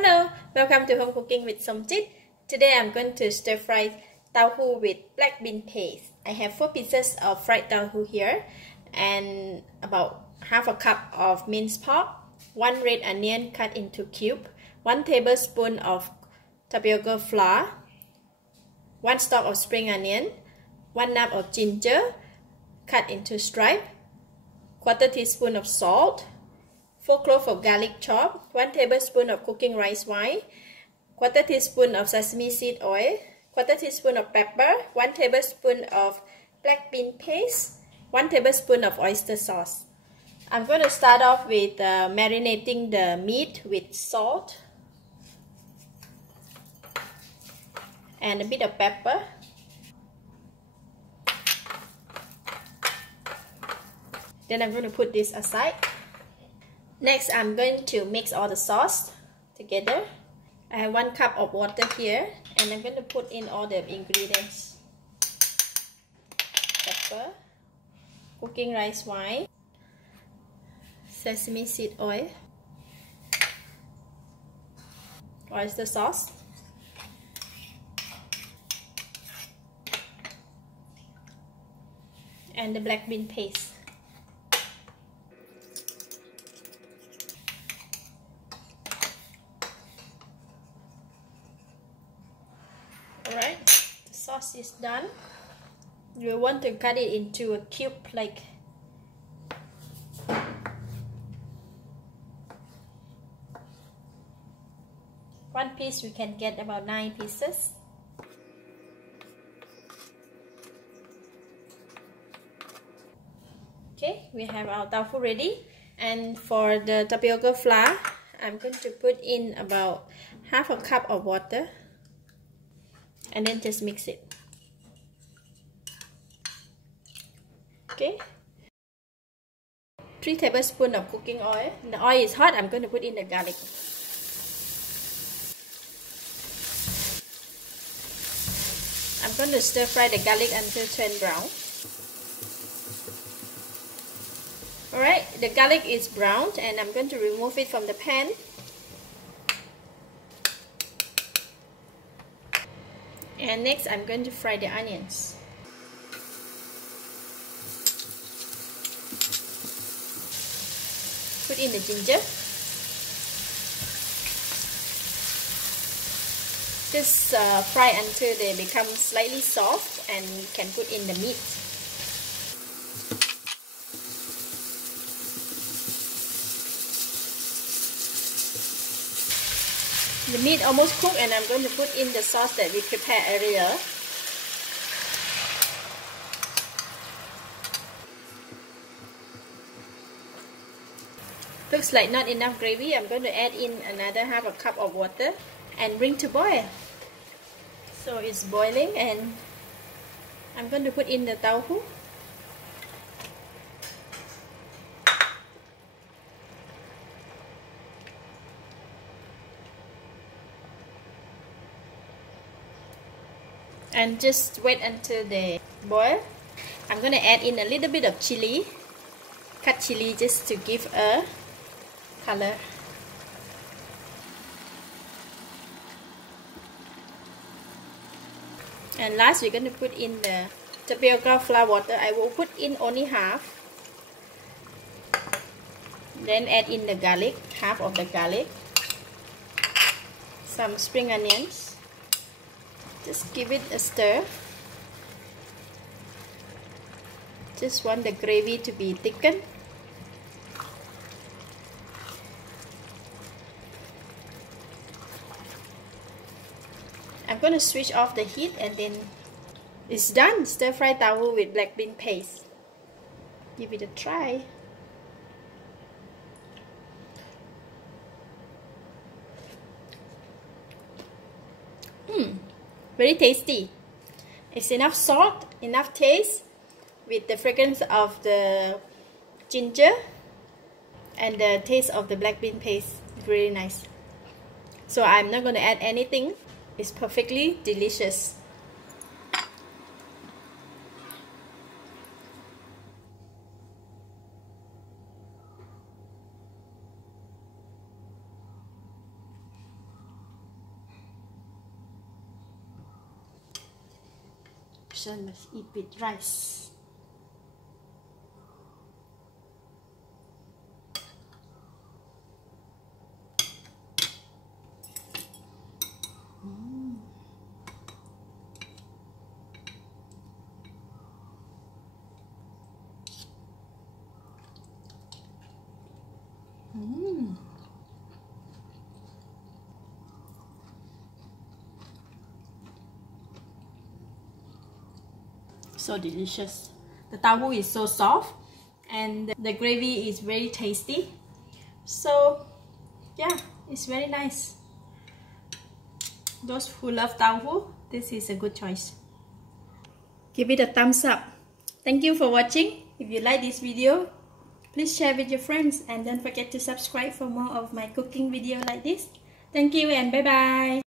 Hello, welcome to Home Cooking with Somjit. Today I'm going to stir fry taucu with black bean paste. I have 4 pieces of fried taucu here and about half a cup of minced pork, 1 red onion cut into cube, 1 tablespoon of tapioca flour, 1 stalk of spring onion, 1 nub of ginger cut into stripe, 1/4 teaspoon of salt, 4 cloves of garlic chopped, 1 tablespoon of cooking rice wine, 1/4 teaspoon of sesame seed oil, 1/4 teaspoon of pepper, 1 tablespoon of black bean paste, 1 tablespoon of oyster sauce. I'm going to start off with marinating the meat with salt and a bit of pepper. Then I'm going to put this aside. Next, I'm going to mix all the sauce together. I have 1 cup of water here, and I'm going to put in all the ingredients. Pepper, cooking rice wine, sesame seed oil, oyster sauce, and the black bean paste. Alright, the sauce is done. You want to cut it into a cube like one piece. We can get about 9 pieces. Okay, we have our tofu ready. And for the tapioca flour, I'm going to put in about half a cup of water. And then just mix it. Okay. 3 tablespoons of cooking oil. When the oil is hot, I'm going to put in the garlic. I'm going to stir fry the garlic until turn brown. Alright, the garlic is browned and I'm going to remove it from the pan. And next, I'm going to fry the onions. Put in the ginger. Just fry until they become slightly soft, and you can put in the meat. The meat almost cooked, and I'm going to put in the sauce that we prepared earlier. Looks like not enough gravy. I'm going to add in another half a cup of water and bring to boil. So it's boiling, and I'm going to put in the tauhu. And just wait until they boil. I'm going to add in a little bit of chili, cut chili, just to give a color. And last, we're going to put in the tapioca flour water. I will put in only half. Then add in the garlic, half of the garlic, some spring onions. Just give it a stir. Just want the gravy to be thickened. I'm going to switch off the heat, and then it's done. Stir fry taucu with black bean paste. Give it a try. Very tasty. It's enough salt, enough taste, with the fragrance of the ginger and the taste of the black bean paste. Really nice. So I'm not going to add anything. It's perfectly delicious. So let's eat with rice. So delicious. The tauhu is so soft and the gravy is very tasty. So yeah, it's very nice. Those who love tauhu, this is a good choice. Give it a thumbs up. Thank you for watching. If you like this video, please share with your friends and don't forget to subscribe for more of my cooking video like this. Thank you and bye bye.